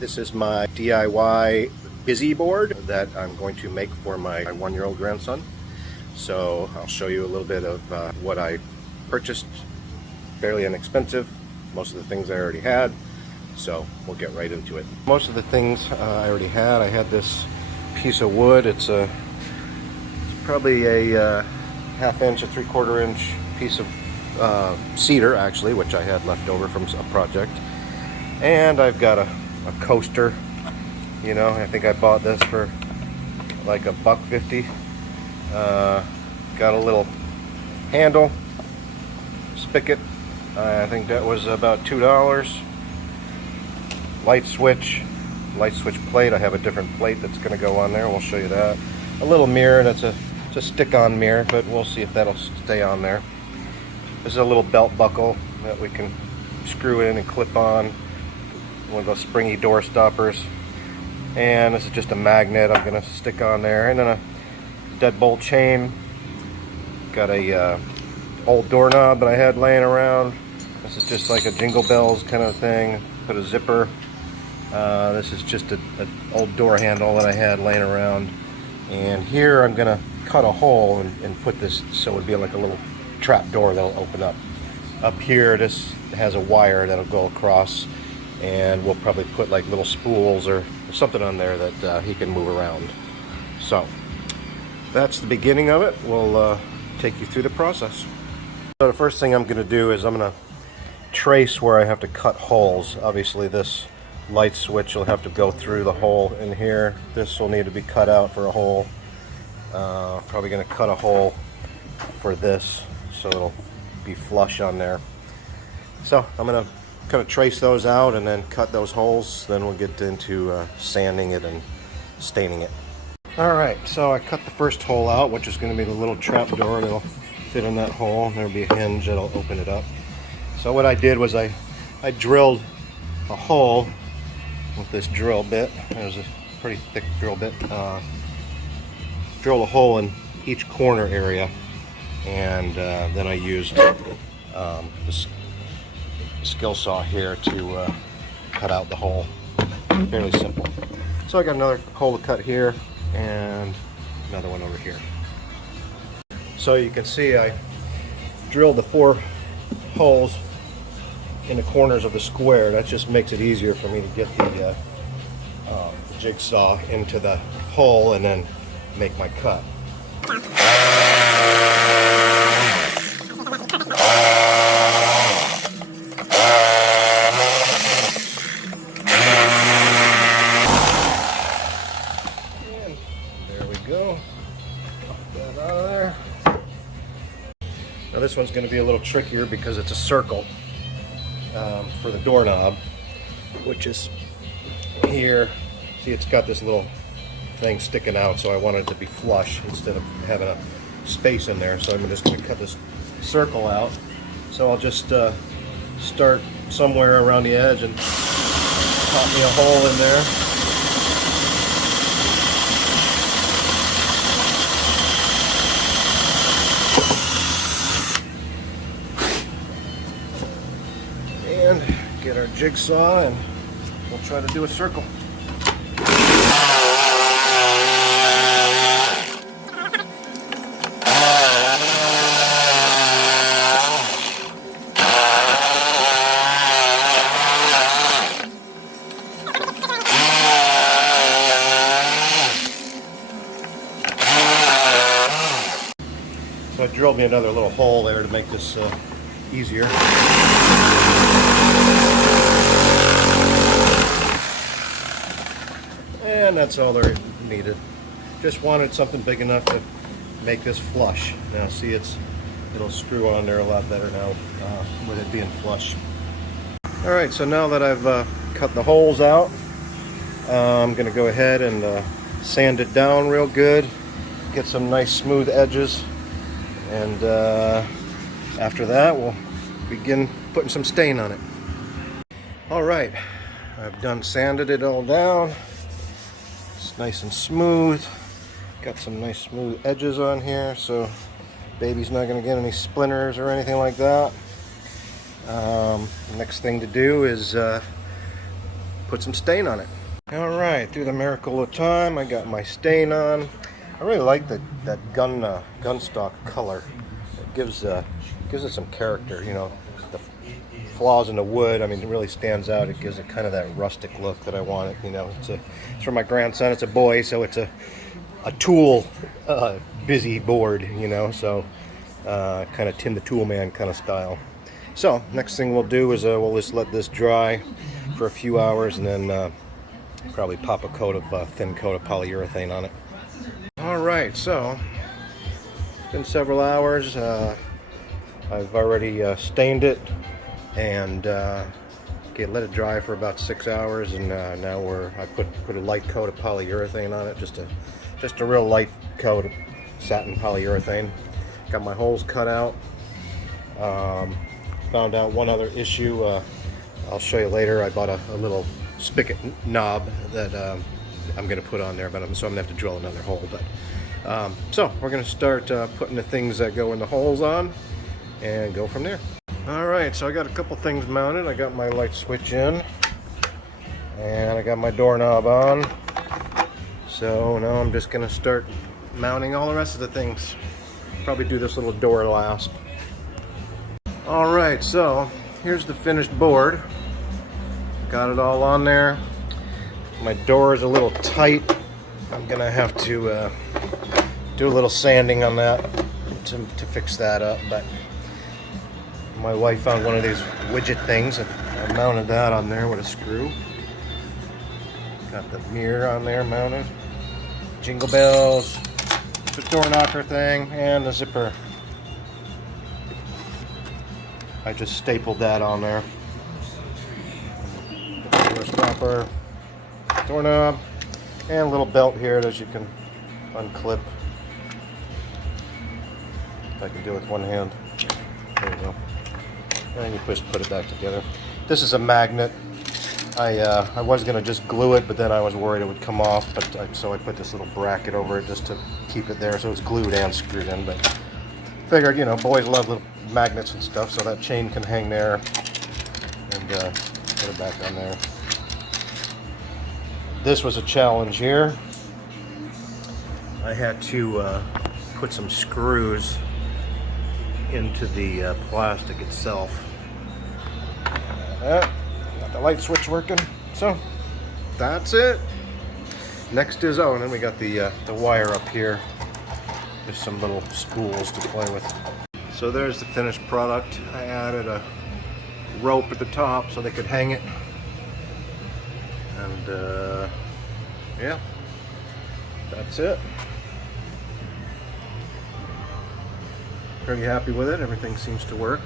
This is my DIY busy board that I'm going to make for my 1-year-old grandson. So I'll show you a little bit of what I purchased. Fairly inexpensive. Most of the things I already had. So we'll get right into it. Most of the things I already had. I had this piece of wood. It's probably a 1/2 inch, a 3/4 inch piece of cedar, actually, which I had left over from a project. And I've got a coaster. You know, I think I bought this for like $1.50. Got a little handle, spigot. I think that was about $2. Light switch plate. I have a different plate that's going to go on there. We'll show you that. A little mirror. It's a stick-on mirror, but we'll see if that'll stay on there. This is a little belt buckle that we can screw in and clip on. One of those springy door stoppers. And this is just a magnet I'm going to stick on there. And then a deadbolt chain. Got a old doorknob that I had laying around. This is just like a Jingle Bells kind of thing. Put a zipper. This is just an old door handle that I had laying around. And here I'm going to cut a hole and put this so it would be like a little trap door that'll open up. Up here, this has a wire that'll go across, and we'll probably put like little spools or something on there that he can move around. So that's the beginning of it. We'll take you through the process. So the first thing I'm going to do is I'm going to trace where I have to cut holes. Obviously this light switch will have to go through the hole in here. This will need to be cut out for a hole. Probably going to cut a hole for this so it'll be flush on there. So I'm going to kind of trace those out and then cut those holes. Then we'll get into sanding it and staining it. Alright, so I cut the first hole out, which is going to be the little trap door that'll fit in that hole. There'll be a hinge that'll open it up. So what I did was I drilled a hole with this drill bit. There's a pretty thick drill bit. Drilled a hole in each corner area, and then I used this skill saw here to cut out the hole. Fairly simple. So I got another hole to cut here and another one over here. So you can see I drilled the 4 holes in the corners of the square. That just makes it easier for me to get the jigsaw into the hole and then make my cut. And there we go. Pop that out of there. Now this one's going to be a little trickier because it's a circle. For the doorknob, which is here. See, it's got this little thing sticking out, so I wanted it to be flush instead of having a space in there. So I'm just going to cut this circle out. So I'll just start somewhere around the edge and pop me a hole in there. And get our jigsaw and we'll try to do a circle. So I drilled me another little hole there to make this easier. And that's all there needed. Just wanted something big enough to make this flush. Now see, it'll screw on there a lot better now with it being flush. Alright, so now that I've cut the holes out, I'm going to go ahead and sand it down real good, get some nice smooth edges, and after that we'll begin putting some stain on it. Alright, I've done sanded it all down. It's nice and smooth. Got some nice smooth edges on here, so baby's not going to get any splinters or anything like that. Next thing to do is put some stain on it. All right, through the miracle of time, I got my stain on. I really like that gun stock color. It gives it some character, you know. The flaws in the wood, I mean, it really stands out. It gives it kind of that rustic look that I want it, you know. It's for my grandson. It's a boy, so it's a tool busy board, you know. So kind of Tim the Tool Man kind of style. So next thing we'll do is we'll just let this dry for a few hours and then probably pop a thin coat of polyurethane on it. All right, so it's been several hours. I've already stained it and let it dry for about 6 hours, and now I put a light coat of polyurethane on it, just a real light coat of satin polyurethane. Got my holes cut out. Found out one other issue. I'll show you later. I bought a little spigot knob that I'm going to put on there, so I'm going to have to drill another hole. But so we're going to start putting the things that go in the holes on and go from there. All right, so I got a couple things mounted. I got my light switch in and I got my doorknob on. So now I'm just going to start mounting all the rest of the things. Probably do this little door last. All right, so here's the finished board. Got it all on there. My door is a little tight. I'm gonna have to do a little sanding on that to fix that up. But my wife found one of these widget things, and I mounted that on there with a screw. Got the mirror on there mounted. Jingle bells, the door knocker thing, and the zipper. I just stapled that on there. Door stopper, doorknob, and a little belt here that you can unclip. If I can do it with one hand. There you go. And you just put it back together. This is a magnet. I was gonna just glue it, but then I was worried it would come off. So I put this little bracket over it just to keep it there, so it's glued and screwed in. But figured, you know, boys love little magnets and stuff, so that chain can hang there, and put it back on there. This was a challenge here. I had to put some screws into the plastic itself. Got the light switch working, so that's it. Next is, and then we got the wire up here. Just some little spools to play with. So there's the finished product. I added a rope at the top so they could hang it. And yeah, that's it. Pretty happy with it. Everything seems to work.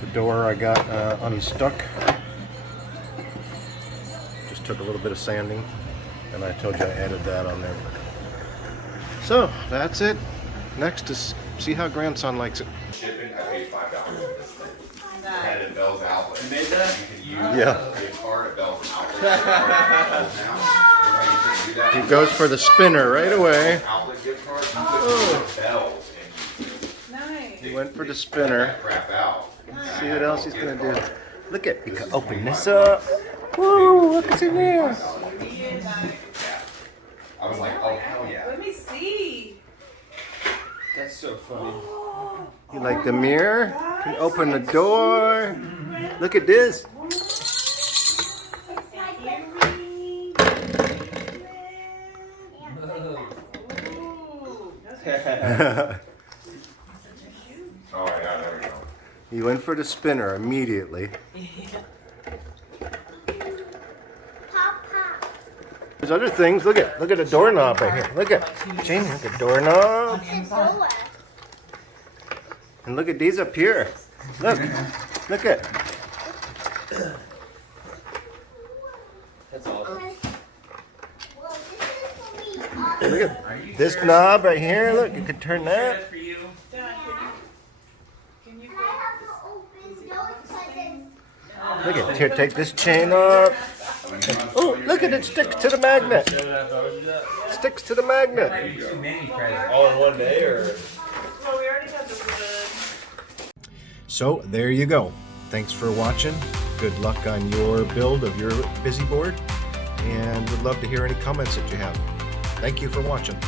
The door I got unstuck. Just took a little bit of sanding, and I told you I added that on there. So that's it. Next is see how grandson likes it. Shipping, I paid $5 for this thing. Had it at Bell's Outlet. You made that? You can use a card at Bell's Outlet. He goes for the spinner right away. Outlet gift card. You put it Bell's and Nice. He went for the spinner. crap out. See what else he's gonna do. Look at, you can open this up. Woo, look what's in there. I was like, oh hell yeah. Let me see. That's so funny. You like the mirror? Can open the door. Look at this. Oh yeah, there we go. He went for the spinner immediately. There's other things. Look at the doorknob right here. Look at Jamie. Look at doorknob. And look at these up here. Look at. That's awesome. Look at this knob right here. Look, you can turn that. For you. Can you Look at here. Take this chain off. Oh, look at it. Sticks to the magnet. Sticks to the magnet. All in one day, or? Well, we already got the wood. So there you go. Thanks for watching. good luck on your build of your busy board, and would love to hear any comments that you have. Thank you for watching.